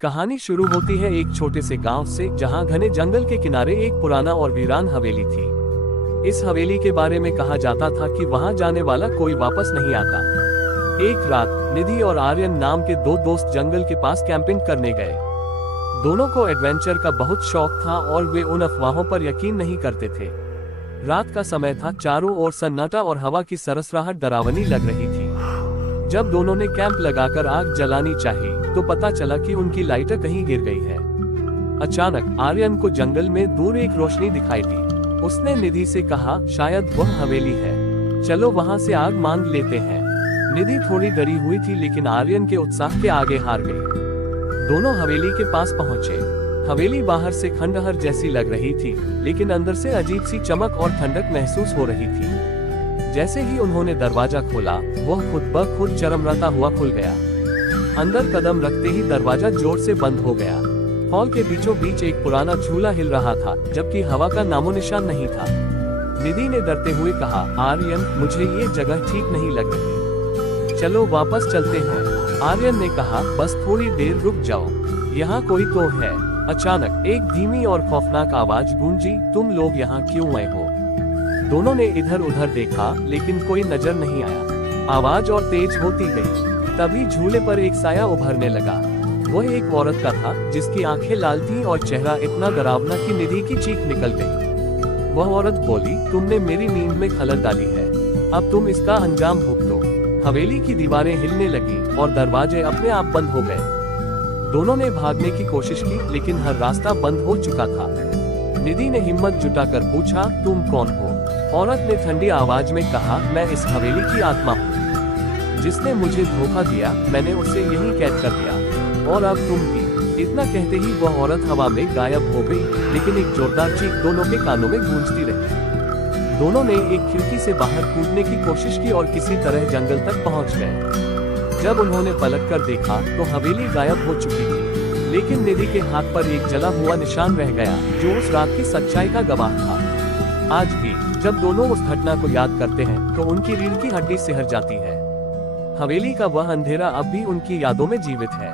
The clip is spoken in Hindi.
कहानी शुरू होती है एक छोटे से गांव से, जहां घने जंगल के किनारे एक पुराना और वीरान हवेली थी। इस हवेली के बारे में कहा जाता था कि वहां जाने वाला कोई वापस नहीं आता। एक रात निधि और आर्यन नाम के दो दोस्त जंगल के पास कैंपिंग करने गए। दोनों को एडवेंचर का बहुत शौक था और वे उन अफवाहों पर यकीन नहीं करते थे। रात का समय था, चारों ओर सन्नाटा और हवा की सरसराहट डरावनी लग रही थी। जब दोनों ने कैंप लगाकर आग जलानी चाही, तो पता चला कि उनकी लाइटर कहीं गिर गई है। अचानक आर्यन को जंगल में दूर एक रोशनी दिखाई दी। उसने निधि से कहा, शायद वह हवेली है, चलो वहां से आग मांग लेते हैं। निधि थोड़ी डरी हुई थी, लेकिन आर्यन के उत्साह के आगे हार गई। दोनों हवेली के पास पहुंचे। हवेली बाहर से खंडहर जैसी लग रही थी, लेकिन अंदर से अजीब सी चमक और ठंडक महसूस हो रही थी। जैसे ही उन्होंने दरवाजा खोला, वह खुद ब खुद चरमराता हुआ खुल गया। अंदर कदम रखते ही दरवाजा जोर से बंद हो गया। हॉल के बीचों बीच एक पुराना झूला हिल रहा था, जबकि हवा का नामो निशान नहीं था। निधि ने डरते हुए कहा, आर्यन, मुझे ये जगह ठीक नहीं लग रही, चलो वापस चलते हैं। आर्यन ने कहा, बस थोड़ी देर रुक जाओ, यहाँ कोई तो है। अचानक एक धीमी और खौफनाक आवाज गूंजी, तुम लोग यहाँ क्यों आए हो? दोनों ने इधर उधर देखा, लेकिन कोई नजर नहीं आया। आवाज और तेज होती गई। तभी झूले पर एक साया उभरने लगा। वह एक औरत का था, जिसकी आंखें लाल थीं और चेहरा इतना डरावना कि निधि की चीख निकल गई। वह औरत बोली, तुमने मेरी नींद में खलल डाली है, अब तुम इसका अंजाम भुगतो। हवेली की दीवारें हिलने लगी और दरवाजे अपने आप बंद हो गए। दोनों ने भागने की कोशिश की, लेकिन हर रास्ता बंद हो चुका था। निधि ने हिम्मत जुटाकर पूछा, तुम कौन हो? औरत ने ठंडी आवाज में कहा, मैं इस हवेली की आत्मा हूँ, जिसने मुझे धोखा दिया, मैंने उसे यहीं कैद कर दिया, और अब तुम भी। इतना कहते ही वह औरत हवा में गायब हो गई, लेकिन एक जोरदार चीख दोनों के कानों में गूंजती रही। दोनों ने एक खिड़की से बाहर कूदने की कोशिश की और किसी तरह जंगल तक पहुंच गए। जब उन्होंने पलट कर देखा, तो हवेली गायब हो चुकी थी, लेकिन निधि के हाथ पर एक जला हुआ निशान रह गया, जो उस रात की सच्चाई का गवाह था। आज भी जब दोनों उस घटना को याद करते हैं, तो उनकी रीढ़ की हड्डी सिहर जाती है। हवेली का वह अंधेरा अब भी उनकी यादों में जीवित है।